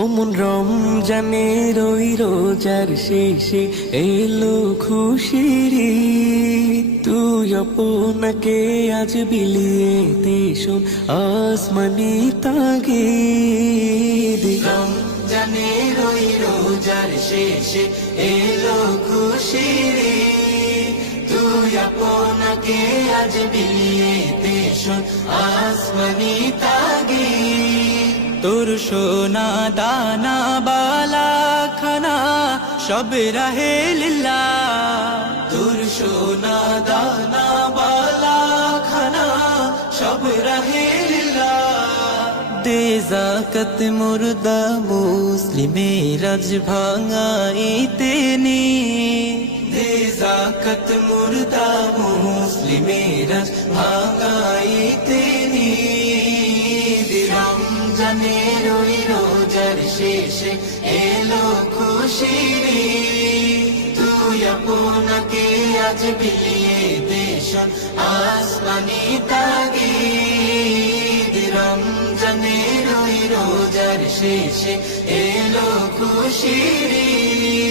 ওমন রমজানের ওই রোজার শেষে এলো খুশির ঈদ। তুই আপনাকে আজ বিলিয়ে দে শোন আসমানি তাগিদ। রমজানের ওই রোজার শেষে এলো খুশির ঈদ। তুই আপনাকে আজ বিলিয়ে দে শোন আসমানি তাগিদ। তোর সোনা দানা বালা খানা সব রাহে লিল্লা। তোর সোনা দানা বালা খানা সব রাহে লিল্লা। দে যাকাত মুর্দা মুসলিমের রাজ ভাঙাইতে নি। দে যাকাত মুর্দা মুসলিমের রাজ ভাঙাইতে নি। রমজানের ওই রোজার শেষে এলো খুশির ঈদ। তুই আপনাকে আজ বিলিয়ে দে শোন আসমানি তাগিদ। রমজানের ওই রোজার শেষে এলো খুশির ঈদ।